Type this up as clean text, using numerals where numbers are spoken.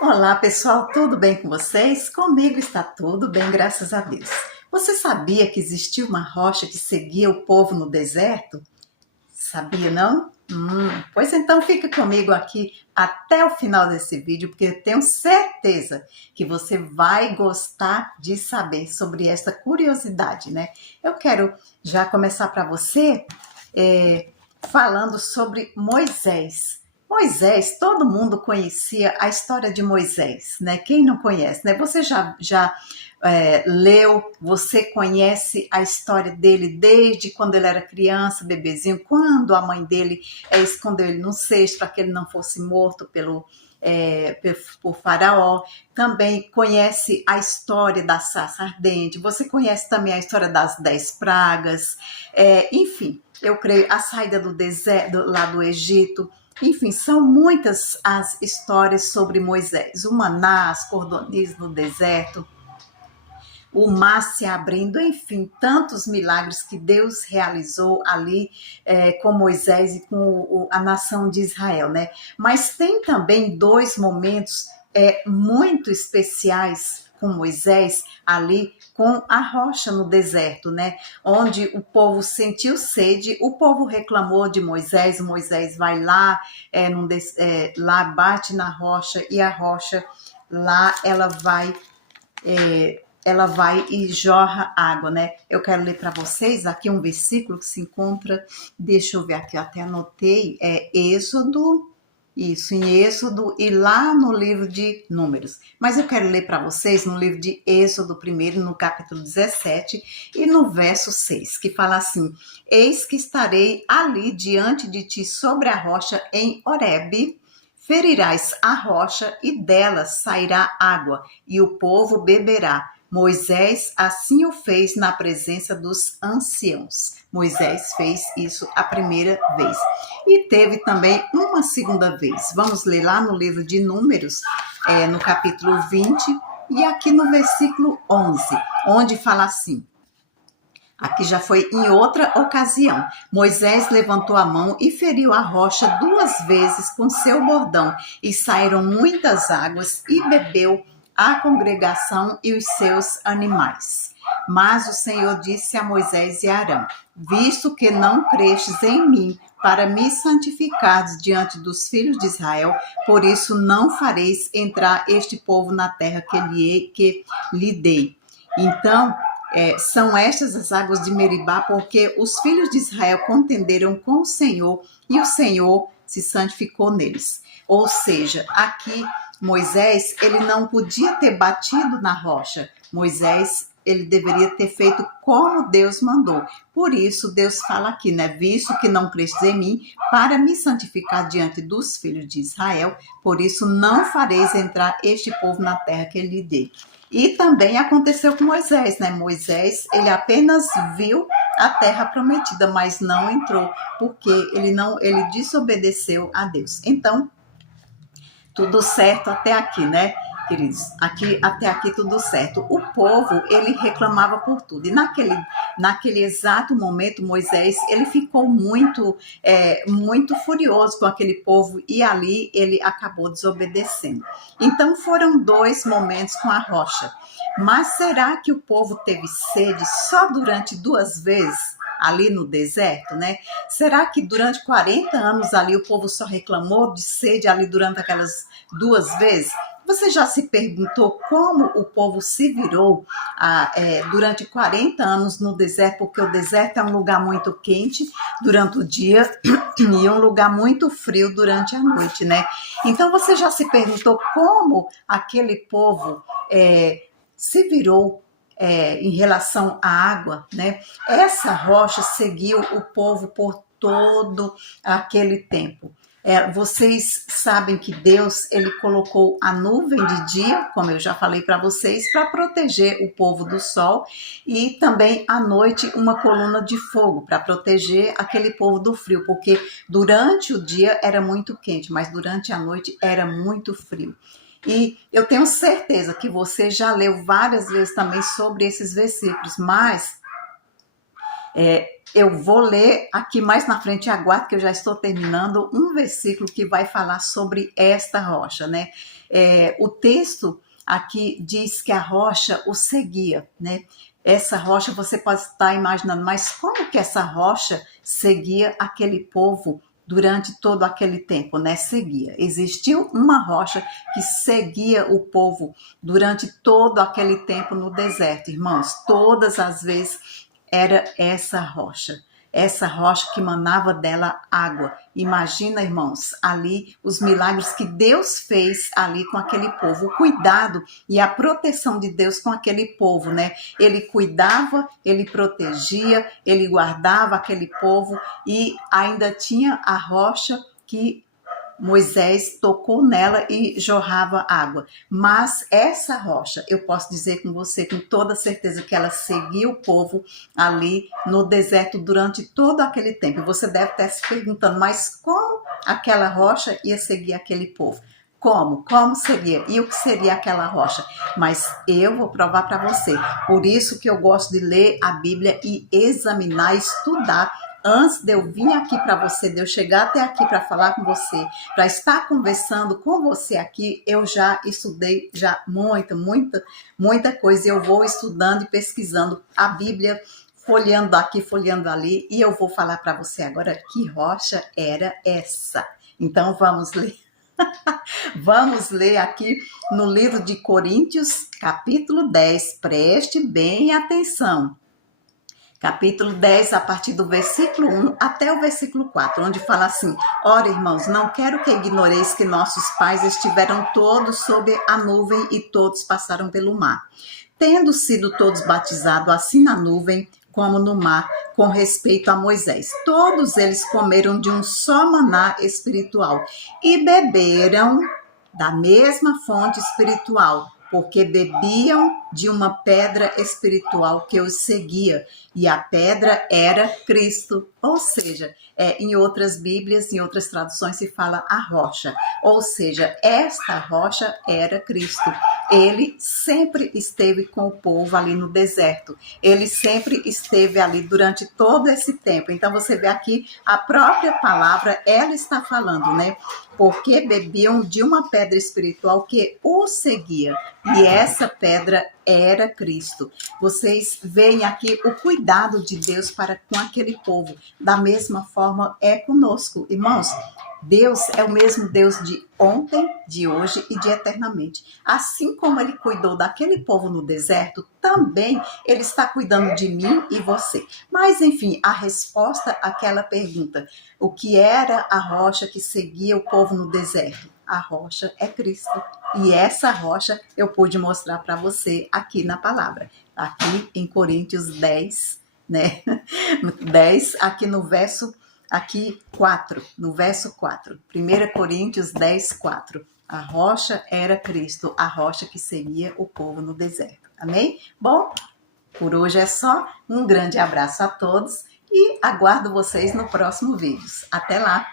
Olá, pessoal, tudo bem com vocês? Comigo está tudo bem, graças a Deus. Você sabia que existia uma rocha que seguia o povo no deserto? Sabia, não? Pois então fica comigo aqui até o final desse vídeo, porque eu tenho certeza que você vai gostar de saber sobre essa curiosidade, né? Eu quero já começar para você falando sobre Moisés. Moisés, todo mundo conhecia a história de Moisés, né? Quem não conhece, né? Você já leu, você conhece a história dele desde quando ele era criança, bebezinho, quando a mãe dele escondeu ele no cesto para que ele não fosse morto por Faraó. Também conhece a história da sarça ardente, você conhece também a história das 10 pragas, enfim, eu creio, a saída do deserto, lá do Egito. Enfim, são muitas as histórias sobre Moisés, o maná, as cordonices no deserto, o mar se abrindo, enfim, tantos milagres que Deus realizou ali com Moisés e com a nação de Israel, né? Mas tem também dois momentos muito especiais com Moisés ali com a rocha no deserto, né? Onde o povo sentiu sede, o povo reclamou de Moisés, Moisés vai lá, lá bate na rocha e a rocha lá ela vai e jorra água, né? Eu quero ler para vocês aqui um versículo que se encontra, deixa eu ver aqui, eu até anotei, Êxodo, isso, em Êxodo e lá no livro de Números. Mas eu quero ler para vocês no livro de Êxodo primeiro, no capítulo 17 e no verso 6, que fala assim: Eis que estarei ali diante de ti sobre a rocha em Horebe, ferirás a rocha e dela sairá água, e o povo beberá. Moisés assim o fez na presença dos anciãos. Moisés fez isso a primeira vez. E teve também uma segunda vez. Vamos ler lá no livro de Números, no capítulo 20, e aqui no versículo 11, onde fala assim: aqui já foi em outra ocasião. Moisés levantou a mão e feriu a rocha 2 vezes com seu bordão, e saíram muitas águas, e bebeu a congregação e os seus animais. Mas o Senhor disse a Moisés e a Arão: visto que não crestes em mim para me santificares diante dos filhos de Israel, por isso não fareis entrar este povo na terra que lhe dei. Então, são estas as águas de Meribá, porque os filhos de Israel contenderam com o Senhor e o Senhor se santificou neles. Ou seja, aqui Moisés, ele não podia ter batido na rocha. Moisés, ele deveria ter feito como Deus mandou. Por isso, Deus fala aqui, né? Visto que não cresces em mim, para me santificar diante dos filhos de Israel, por isso não fareis entrar este povo na terra que ele lhe dê. E também aconteceu com Moisés, né? Moisés, ele apenas viu a terra prometida, mas não entrou, porque ele desobedeceu a Deus. Então, tudo certo até aqui, né, queridos? Até aqui tudo certo. O povo, ele reclamava por tudo. E naquele exato momento, Moisés, ele ficou muito furioso com aquele povo e ali ele acabou desobedecendo. Então foram 2 momentos com a rocha. Mas será que o povo teve sede só durante 2 vezes? Ali no deserto, né? Será que durante 40 anos ali o povo só reclamou de sede ali durante aquelas 2 vezes? Você já se perguntou como o povo se virou durante 40 anos no deserto? Porque o deserto é um lugar muito quente durante o dia e um lugar muito frio durante a noite, né? Então você já se perguntou como aquele povo se virou em relação à água, né? Essa rocha seguiu o povo por todo aquele tempo. Vocês sabem que Deus, ele colocou a nuvem de dia, como eu já falei para vocês, para proteger o povo do sol, e também à noite uma coluna de fogo para proteger aquele povo do frio, porque durante o dia era muito quente, mas durante a noite era muito frio. E eu tenho certeza que você já leu várias vezes também sobre esses versículos, mas Eu vou ler aqui mais na frente, aguardo que eu já estou terminando, um versículo que vai falar sobre esta rocha, né? O texto aqui diz que a rocha o seguia, né? Essa rocha você pode estar imaginando, mas como que essa rocha seguia aquele povo durante todo aquele tempo, né? Seguia. Existiu uma rocha que seguia o povo durante todo aquele tempo no deserto, irmãos. Todas as vezes era essa rocha que manava dela água. Imagina, irmãos, ali os milagres que Deus fez ali com aquele povo, o cuidado e a proteção de Deus com aquele povo, né? Ele cuidava, ele protegia, ele guardava aquele povo e ainda tinha a rocha que Moisés tocou nela e jorrava água. Mas essa rocha, eu posso dizer com você com toda certeza que ela seguia o povo ali no deserto durante todo aquele tempo. Você deve estar se perguntando, mas como aquela rocha ia seguir aquele povo? Como? Como seria? E o que seria aquela rocha? Mas eu vou provar para você. Por isso que eu gosto de ler a Bíblia e examinar, estudar antes de eu vir aqui para você, de eu chegar até aqui para falar com você, para estar conversando com você aqui, eu já estudei já muita coisa. Eu vou estudando e pesquisando a Bíblia, folheando aqui, folheando ali, e eu vou falar para você agora que rocha era essa. Então vamos ler. Vamos ler aqui no livro de Coríntios, capítulo 10. Preste bem atenção. Capítulo 10, a partir do versículo 1 até o versículo 4, onde fala assim: ora, irmãos, não quero que ignoreis que nossos pais estiveram todos sob a nuvem e todos passaram pelo mar. Tendo sido todos batizados assim na nuvem como no mar, com respeito a Moisés. Todos eles comeram de um só maná espiritual e beberam da mesma fonte espiritual, porque bebiam de uma pedra espiritual que os seguia, e a pedra era Cristo. Ou seja, em outras Bíblias, em outras traduções se fala a rocha, ou seja, esta rocha era Cristo. Ele sempre esteve com o povo ali no deserto, ele sempre esteve ali durante todo esse tempo. Então você vê aqui a própria palavra, ela está falando, né? Porque bebiam de uma pedra espiritual que o seguia, e essa pedra era Cristo. Vocês veem aqui o cuidado de Deus para com aquele povo. Da mesma forma é conosco, irmãos. Deus é o mesmo Deus de ontem, de hoje e de eternamente. Assim como ele cuidou daquele povo no deserto, também ele está cuidando de mim e você. Mas, enfim, a resposta àquela pergunta: o que era a rocha que seguia o povo no deserto? A rocha é Cristo. E essa rocha eu pude mostrar para você aqui na palavra. Aqui em Coríntios 10, né? 10, aqui no verso 4, no verso 4. 1 Coríntios 10, 4. A rocha era Cristo, a rocha que seguia o povo no deserto. Amém? Bom, por hoje é só. Um grande abraço a todos e aguardo vocês no próximo vídeo. Até lá!